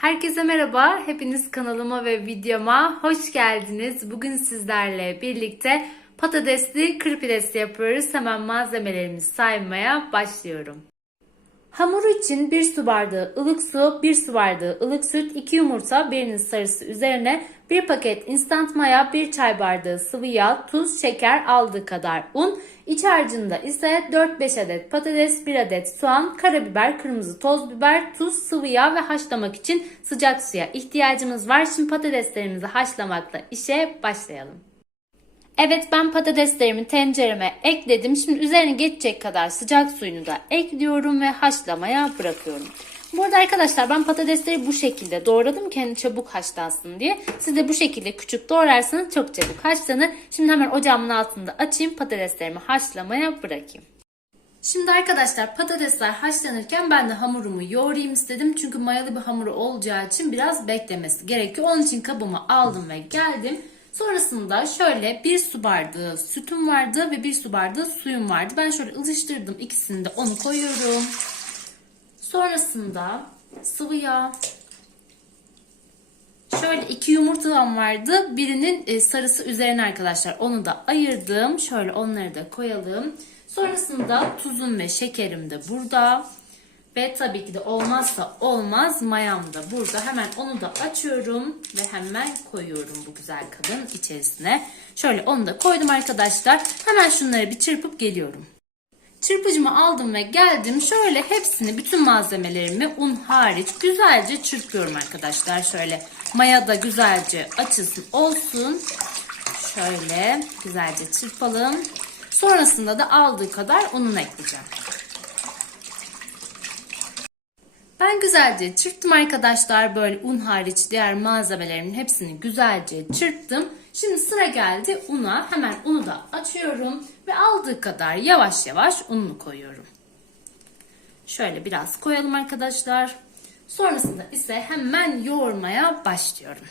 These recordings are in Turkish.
Herkese merhaba. Hepiniz kanalıma ve videoma hoş geldiniz. Bugün sizlerle birlikte patatesli kırpidesi yapıyoruz. Hemen malzemelerimizi saymaya başlıyorum. Hamuru için 1 su bardağı ılık su, 1 su bardağı ılık süt, 2 yumurta, birinin sarısı üzerine 1 paket instant maya, 1 çay bardağı sıvı yağ, tuz, şeker, aldığı kadar un. İç harcında ise 4-5 adet patates, 1 adet soğan, karabiber, kırmızı toz biber, tuz, sıvı yağ ve haşlamak için sıcak suya ihtiyacımız var. Şimdi patateslerimizi haşlamakla işe başlayalım. Evet ben patateslerimi tencereme ekledim. Şimdi üzerine geçecek kadar sıcak suyunu da ekliyorum ve haşlamaya bırakıyorum. Bu arada arkadaşlar ben patatesleri bu şekilde doğradım hani çabuk haşlansın diye. Siz de bu şekilde küçük doğrarsanız çok çabuk haşlanır. Şimdi hemen ocağımın altında açayım patateslerimi haşlamaya bırakayım. Şimdi arkadaşlar patatesler haşlanırken ben de hamurumu yoğurayım istedim. Çünkü mayalı bir hamuru olacağı için biraz beklemesi gerekiyor. Onun için kabımı aldım ve geldim. Sonrasında şöyle bir su bardağı sütüm vardı ve bir su bardağı suyum vardı. Ben şöyle ılıştırdım ikisini de onu koyuyorum. Sonrasında sıvı yağ. Şöyle iki yumurtam vardı. Birinin e, sarısı üzerine arkadaşlar. Onu da ayırdım. Şöyle onları da koyalım. Sonrasında tuzum ve şekerim de burada. Ve tabii ki de olmazsa olmaz mayam da burada. Hemen onu da açıyorum ve hemen koyuyorum bu güzel kabın içerisine. Şöyle onu da koydum arkadaşlar. Hemen şunları bir çırpıp geliyorum. Çırpıcımı aldım ve geldim. Şöyle hepsini, bütün malzemelerimi un hariç güzelce çırpıyorum arkadaşlar. Şöyle maya da güzelce açılsın olsun. Şöyle güzelce çırpalım. Sonrasında da aldığı kadar ununu ekleyeceğim. Ben güzelce çırptım arkadaşlar. Böyle un hariç diğer malzemelerimin hepsini güzelce çırptım. Şimdi sıra geldi una. Hemen unu da açıyorum ve aldığı kadar yavaş yavaş ununu koyuyorum. Şöyle biraz koyalım arkadaşlar. Sonrasında ise hemen yoğurmaya başlıyorum.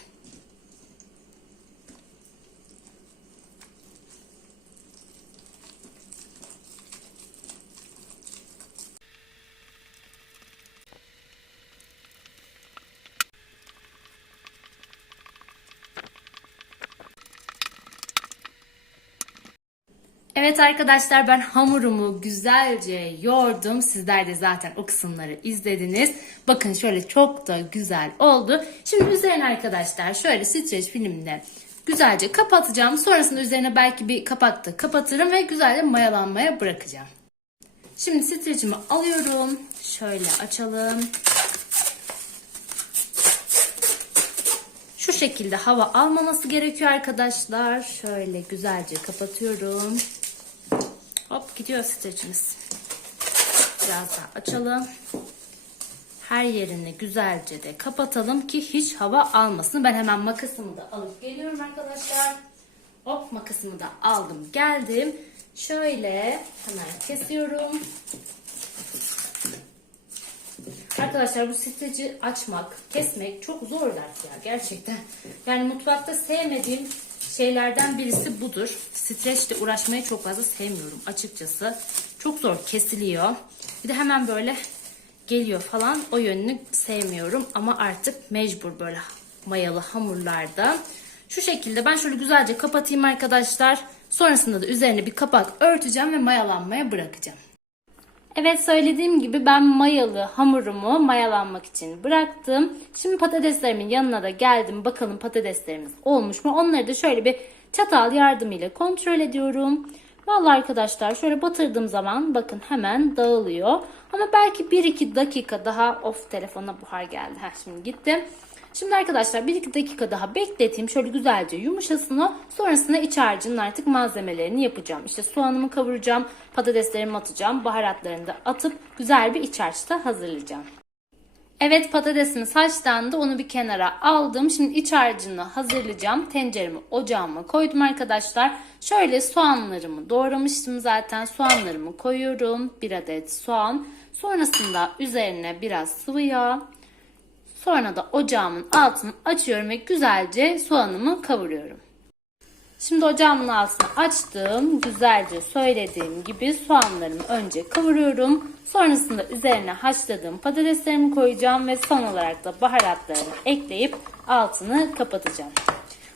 Evet arkadaşlar ben hamurumu güzelce yoğurdum. Sizler de zaten o kısımları izlediniz. Bakın şöyle çok da güzel oldu. Şimdi üzerine arkadaşlar şöyle streç filmle güzelce kapatacağım. Sonrasında üzerine belki bir kapak da kapatırım ve güzelce mayalanmaya bırakacağım. Şimdi streçimi alıyorum. Şöyle açalım. Şu şekilde hava almaması gerekiyor arkadaşlar. Şöyle güzelce kapatıyorum. Hop gidiyor streçimiz. Biraz daha açalım. Her yerini güzelce de kapatalım ki hiç hava almasın. Ben hemen makasımı da alıp geliyorum arkadaşlar. Hop makasımı da aldım geldim. Şöyle hemen kesiyorum. Arkadaşlar bu streci açmak, kesmek çok zor dert ya gerçekten. Yani mutfakta sevmediğim şeylerden birisi budur. Streçle uğraşmayı çok fazla sevmiyorum açıkçası. Çok zor kesiliyor. Bir de hemen böyle geliyor falan. O yönünü sevmiyorum ama artık mecbur böyle mayalı hamurlarda. Şu şekilde ben şöyle güzelce kapatayım arkadaşlar. Sonrasında da üzerine bir kapak örteceğim ve mayalanmaya bırakacağım. Evet söylediğim gibi ben mayalı hamurumu mayalanmak için bıraktım. Şimdi patateslerimin yanına da geldim. Bakalım patateslerimiz olmuş mu? Onları da şöyle bir çatal yardımıyla kontrol ediyorum. Vallahi arkadaşlar şöyle batırdığım zaman bakın hemen dağılıyor. Ama belki 1-2 dakika daha of telefona buhar geldi. Heh, şimdi gitti. Şimdi arkadaşlar 1-2 dakika daha bekleteyim. Şöyle güzelce yumuşasın o. Sonrasında iç harcının artık malzemelerini yapacağım. İşte soğanımı kavuracağım. Patateslerimi atacağım. Baharatlarını da atıp güzel bir iç harç da hazırlayacağım. Evet patatesimiz haşlandı. Onu bir kenara aldım. Şimdi iç harcını hazırlayacağım. Tenceremi ocağıma koydum arkadaşlar. Şöyle soğanlarımı doğramıştım zaten. Soğanlarımı koyuyorum. Bir adet soğan. Sonrasında üzerine biraz sıvı yağ. Sonra da ocağımın altını açıyorum ve güzelce soğanımı kavuruyorum. Şimdi ocağımın altını açtım. Güzelce söylediğim gibi soğanlarımı önce kavuruyorum. Sonrasında üzerine haşladığım patateslerimi koyacağım ve son olarak da baharatlarını ekleyip altını kapatacağım.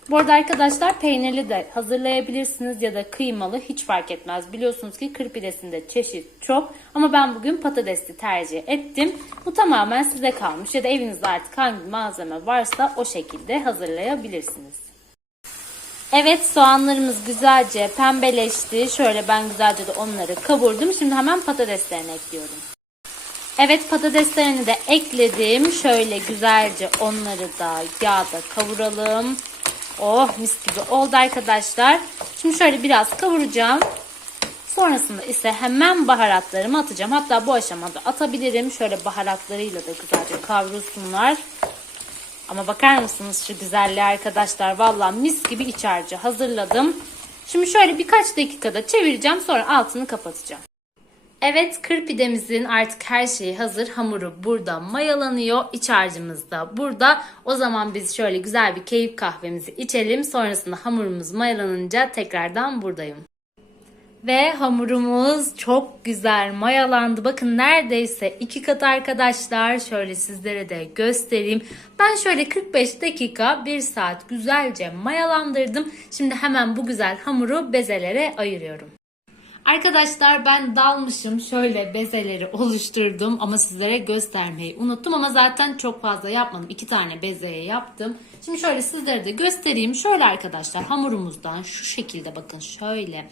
Bu arada arkadaşlar peynirli de hazırlayabilirsiniz ya da kıymalı hiç fark etmez. Biliyorsunuz ki kır pidesinde çeşit çok ama ben bugün patatesli tercih ettim. Bu tamamen size kalmış ya da evinizde artık hangi malzeme varsa o şekilde hazırlayabilirsiniz. Evet soğanlarımız güzelce pembeleşti. Şöyle ben güzelce de onları kavurdum. Şimdi hemen patateslerini ekliyorum. Evet patateslerini de ekledim. Şöyle güzelce onları da yağda kavuralım. Oh mis gibi oldu arkadaşlar. Şimdi şöyle biraz kavuracağım. Sonrasında ise hemen baharatlarımı atacağım. Hatta bu aşamada atabilirim. Şöyle baharatlarıyla da güzelce kavrulsunlar. Ama bakar mısınız şu güzelliğe arkadaşlar. Valla mis gibi iç harcı hazırladım. Şimdi şöyle birkaç dakikada çevireceğim. Sonra altını kapatacağım. Evet kır pidemizin artık her şeyi hazır. Hamuru burada mayalanıyor. İç harcımız da burada. O zaman biz şöyle güzel bir keyif kahvemizi içelim. Sonrasında hamurumuz mayalanınca tekrardan buradayım. Ve hamurumuz çok güzel mayalandı. Bakın neredeyse iki kat arkadaşlar. Şöyle sizlere de göstereyim. Ben şöyle 45 dakika 1 saat güzelce mayalandırdım. Şimdi hemen bu güzel hamuru bezelere ayırıyorum. Arkadaşlar ben dalmışım şöyle bezeleri oluşturdum ama sizlere göstermeyi unuttum ama zaten çok fazla yapmadım. iki tane bezeye yaptım. Şimdi şöyle sizlere de göstereyim. Şöyle arkadaşlar hamurumuzdan şu şekilde bakın şöyle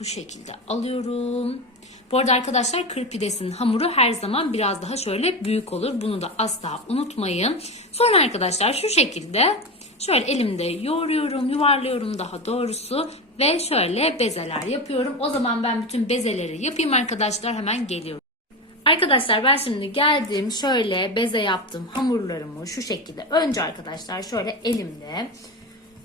bu şekilde alıyorum. Bu arada arkadaşlar kır pidesinin hamuru her zaman biraz daha şöyle büyük olur. Bunu da asla unutmayın. Sonra arkadaşlar şu şekilde şöyle elimde yoğuruyorum, yuvarlıyorum daha doğrusu ve şöyle bezeler yapıyorum. O zaman ben bütün bezeleri yapayım arkadaşlar hemen geliyorum. Arkadaşlar ben şimdi geldim şöyle beze yaptım hamurlarımı şu şekilde önce arkadaşlar şöyle elimde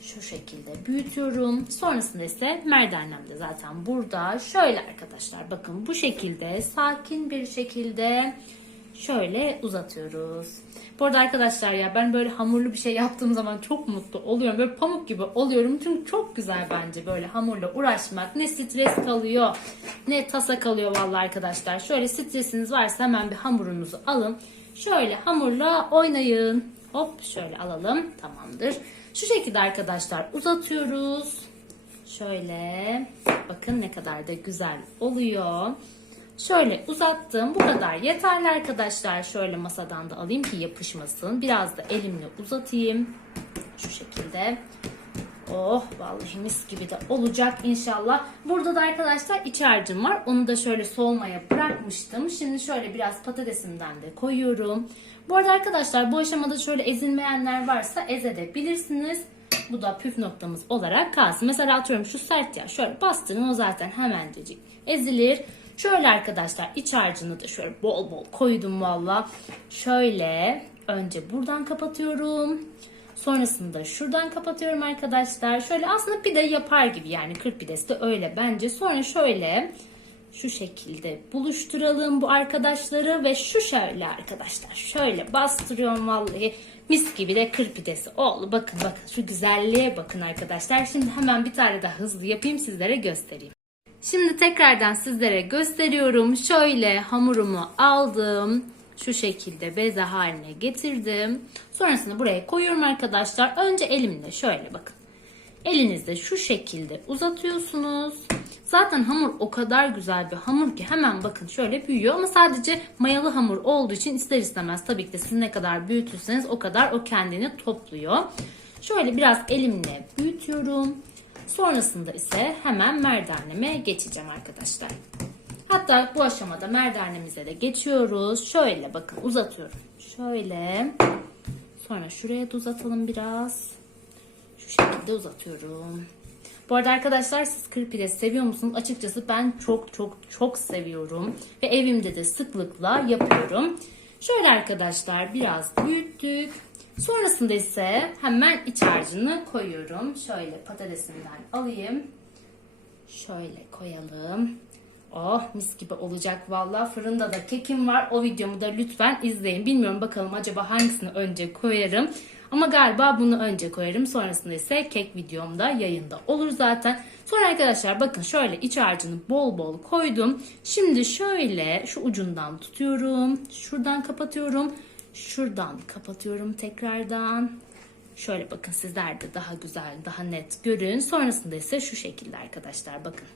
şu şekilde büyütüyorum. Sonrasında ise merdanem de zaten burada. Şöyle arkadaşlar bakın bu şekilde sakin bir şekilde şöyle uzatıyoruz. Bu arada arkadaşlar ya ben böyle hamurlu bir şey yaptığım zaman çok mutlu oluyorum. Böyle pamuk gibi oluyorum. Çünkü çok güzel bence böyle hamurla uğraşmak. Ne stres kalıyor ne tasa kalıyor vallahi arkadaşlar. Şöyle stresiniz varsa hemen bir hamurunuzu alın. Şöyle hamurla oynayın. Hop şöyle alalım. Tamamdır. Şu şekilde arkadaşlar uzatıyoruz. Şöyle bakın ne kadar da güzel oluyor. Şöyle uzattım. Bu kadar yeterli arkadaşlar. Şöyle masadan da alayım ki yapışmasın. Biraz da elimle uzatayım. Şu şekilde. Oh vallahi mis gibi de olacak inşallah. Burada da arkadaşlar iç harcım var. Onu da şöyle soğumaya bırakmıştım. Şimdi şöyle biraz patatesimden de koyuyorum. Bu arada arkadaşlar bu aşamada şöyle ezilmeyenler varsa ezebilirsiniz. Bu da püf noktamız olarak kalsın. Mesela atıyorum şu sert ya şöyle bastırın o zaten hemencecik ezilir. Şöyle arkadaşlar iç harcını da şöyle bol bol koydum valla. Şöyle önce buradan kapatıyorum. Sonrasında şuradan kapatıyorum arkadaşlar. Şöyle aslında pide yapar gibi yani kır pidesi de öyle bence. Sonra şöyle şu şekilde buluşturalım bu arkadaşları ve şu şöyle arkadaşlar şöyle bastırıyorum vallahi mis gibi de kır pidesi oldu. Bakın bakın şu güzelliğe bakın arkadaşlar. Şimdi hemen bir tane daha hızlı yapayım sizlere göstereyim. Şimdi tekrardan sizlere gösteriyorum. Şöyle hamurumu aldım. Şu şekilde beze haline getirdim. Sonrasında buraya koyuyorum arkadaşlar. Önce elimle şöyle bakın. Elinizde şu şekilde uzatıyorsunuz. Zaten hamur o kadar güzel bir hamur ki hemen bakın şöyle büyüyor ama sadece mayalı hamur olduğu için ister istemez tabii ki de siz ne kadar büyütürseniz o kadar o kendini topluyor. Şöyle biraz elimle büyütüyorum. Sonrasında ise hemen merdaneme geçeceğim arkadaşlar. Hatta bu aşamada merdanemize de geçiyoruz. Şöyle bakın uzatıyorum. Şöyle. Sonra şuraya da uzatalım biraz. Şu şekilde uzatıyorum. Bu arada arkadaşlar siz kır pidesi seviyor musunuz? Açıkçası ben çok çok çok seviyorum. Ve evimde de sıklıkla yapıyorum. Şöyle arkadaşlar biraz büyüttük. Sonrasında ise hemen iç harcını koyuyorum. Şöyle patatesimden alayım. Şöyle koyalım. Oh mis gibi olacak vallahi. Fırında da kekim var. O videomu da lütfen izleyin. Bilmiyorum bakalım acaba hangisini önce koyarım. Ama galiba bunu önce koyarım. Sonrasında ise kek videomda yayında olur zaten. Sonra arkadaşlar bakın şöyle iç harcını bol bol koydum. Şimdi şöyle şu ucundan tutuyorum. Şuradan kapatıyorum. Şuradan kapatıyorum tekrardan. Şöyle bakın sizler de daha güzel, daha net görün. Sonrasında ise şu şekilde arkadaşlar bakın.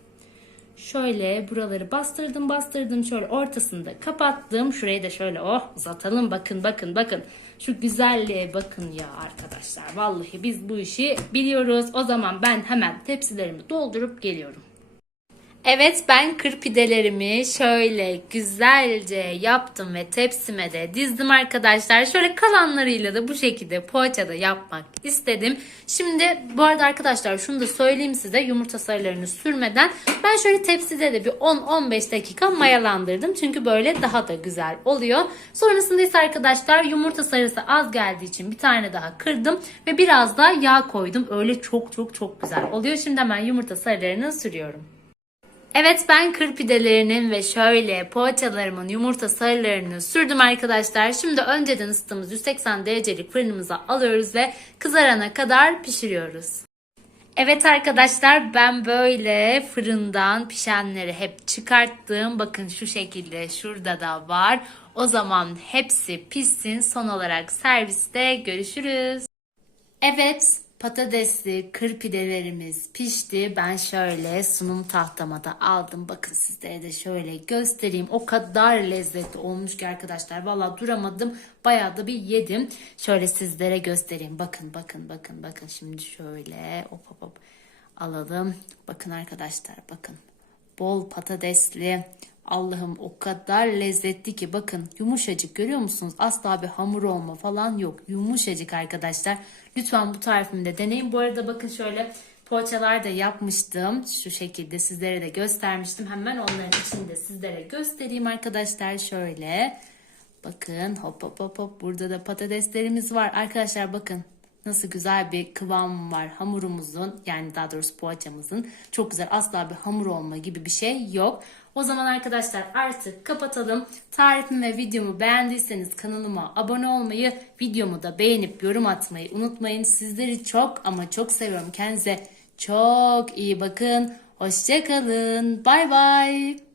Şöyle buraları bastırdım bastırdım şöyle ortasında kapattım. Şurayı da şöyle oh uzatalım bakın bakın bakın. Şu güzelliğe bakın ya arkadaşlar. Vallahi biz bu işi biliyoruz. O zaman ben hemen tepsilerimi doldurup geliyorum. Evet ben kır pidelerimi şöyle güzelce yaptım ve tepsime de dizdim arkadaşlar. Şöyle kalanlarıyla da bu şekilde poğaçada yapmak istedim. Şimdi bu arada arkadaşlar şunu da söyleyeyim size yumurta sarılarını sürmeden ben şöyle tepside de bir 10-15 dakika mayalandırdım. Çünkü böyle daha da güzel oluyor. Sonrasında ise arkadaşlar yumurta sarısı az geldiği için bir tane daha kırdım ve biraz da yağ koydum. Öyle çok çok çok güzel oluyor. Şimdi hemen yumurta sarılarını sürüyorum. Evet ben kır pidelerinin ve şöyle poğaçalarımın yumurta sarılarını sürdüm arkadaşlar. Şimdi önceden ısıttığımız 180 derecelik fırınımıza alıyoruz ve kızarana kadar pişiriyoruz. Evet arkadaşlar ben böyle fırından pişenleri hep çıkarttım. Bakın şu şekilde şurada da var. O zaman hepsi pişsin. Son olarak serviste görüşürüz. Evet patatesli kır pidelerimiz pişti. Ben şöyle sunum tahtama da aldım. Bakın sizlere de şöyle göstereyim. O kadar lezzetli olmuş ki arkadaşlar. Valla duramadım. Bayağı da bir yedim. Şöyle sizlere göstereyim. Bakın bakın bakın bakın. Şimdi şöyle hop hop hop alalım. Bakın arkadaşlar bakın. Bol patatesli. Allah'ım o kadar lezzetli ki bakın yumuşacık görüyor musunuz? Asla bir hamur olma falan yok. Yumuşacık arkadaşlar. Lütfen bu tarifimi de deneyin. Bu arada bakın şöyle poğaçalar da yapmıştım. Şu şekilde sizlere de göstermiştim. Hemen onların içinde sizlere göstereyim arkadaşlar. Şöyle bakın hop hop hop hop burada da patateslerimiz var. Arkadaşlar bakın Nasıl güzel bir kıvam var hamurumuzun yani daha doğrusu poğaçamızın. Çok güzel asla bir hamur olma gibi bir şey yok. O zaman arkadaşlar artık kapatalım. Tarifimi ve videomu beğendiyseniz kanalıma abone olmayı, videomu da beğenip yorum atmayı unutmayın. Sizleri çok ama çok seviyorum. Kendinize çok iyi bakın. Hoşçakalın. Bay bay.